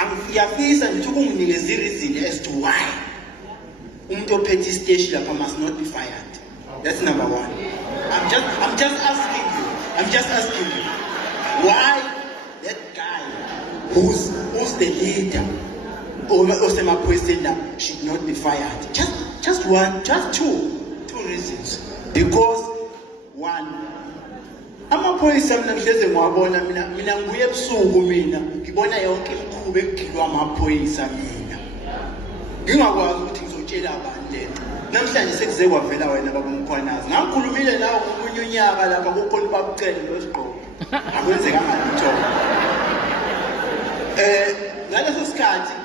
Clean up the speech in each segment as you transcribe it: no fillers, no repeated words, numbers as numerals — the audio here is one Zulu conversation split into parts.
Angiyafisa nje ukunginikeza reason as to why umuntu ophethe isiteshi lapha must not be fired. That's number one. I'm just asking you why that guy who's the leader or Osema should not be fired. Just two reasons. Because one, amaphoyisa mina ngihleze ngiwabona mina ngibuye ebusuku mina ngibona yonke imikhuba egilwa amaphoyisa mina ngingakwazi ukuthi ngizotshela abantu lento namhlanje sekuze kwavela wena babumkhwanazi ngikhulumile nawe ngomunye unyaka lapha kukhona babucele lesiqoqo akwenzeka ngalutho ngaleso sikhathi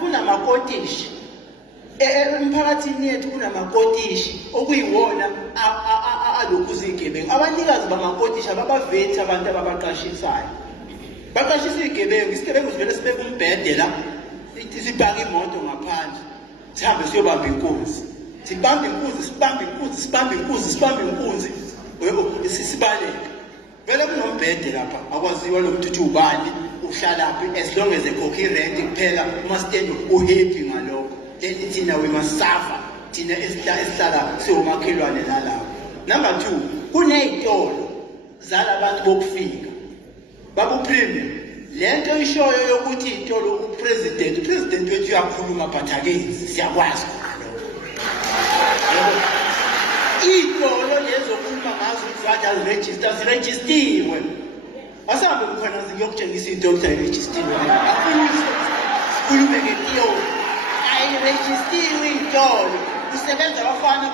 kunamakotishi emphakathini yethu kunamakotishi okuyiwona alokhu zigebengu abanikazi bamakotishi ababavethi abantu ababaqashisayo baqashisa igebengu isigebengu sivele sibeke umbhede la sibhaka imoto ngaphandle sihambe siyobamba inkunzi sibamba inkunzi sibaleka vele kunombhede lapha akwaziwa lo muntu uthi ubani uhlalaphi as long as ekhokha irent kuphela uma-stand uhappy ngalokho then thina we must suffer thina esihlala siwomakhelwane nalapho. Number two, kuney'tolo zalabantu bokufika babu premium lento ishoyo yokuthi iy'tolo upresident wethu uyakhuluma but akenzi siyakwazi lokho iy'tolo lezokhuluma ngazo ukuthi zirejistiwe asahambe kukhona ngiyokutshengisa iy'tolo zayirejistiwe sikhulume ngentiyolo ayirejistiwe iy'tolo kusebenza abafana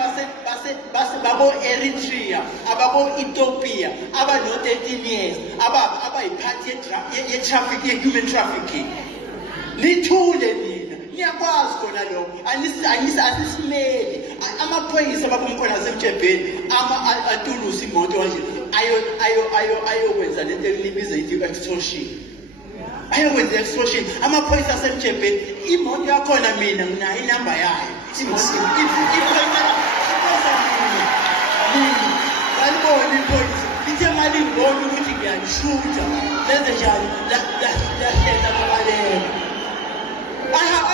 babo-Eritrea ababo-Ethiopia abano-13 years abayiphathi ye-human trafficking. Nithule nina niyakwazi khona lokho asisimeli amaphoyisa babumkhona asemtshebheni atulusa imoto kanje ayokwenza lento elibiza ithi extortion ayokwenza extortion amaphoyisa asemtshebheni imoto yakhona mina nginayo inamba yayo alibona iphoyisa lithe mali ngibona ukuthi ngiyanishuta lenze njani lahlela babaleka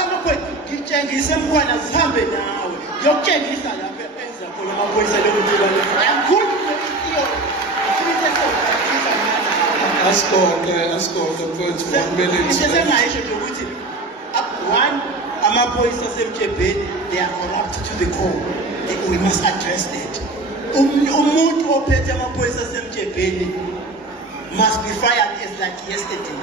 amaphoyisa ngitshengise mkhwana zihambe nawe ngiyokutshengisa lapho enza khona amaphoyisa lokuthi Asikoke mfowethu 1 minute. Isesengayisho nje ukuthi one amaphoyisa asemtshebheni they are corrupt to the core. We must address that. Umuntu ophethe amaphoyisa asemtshebheni must be fired as like yesterday.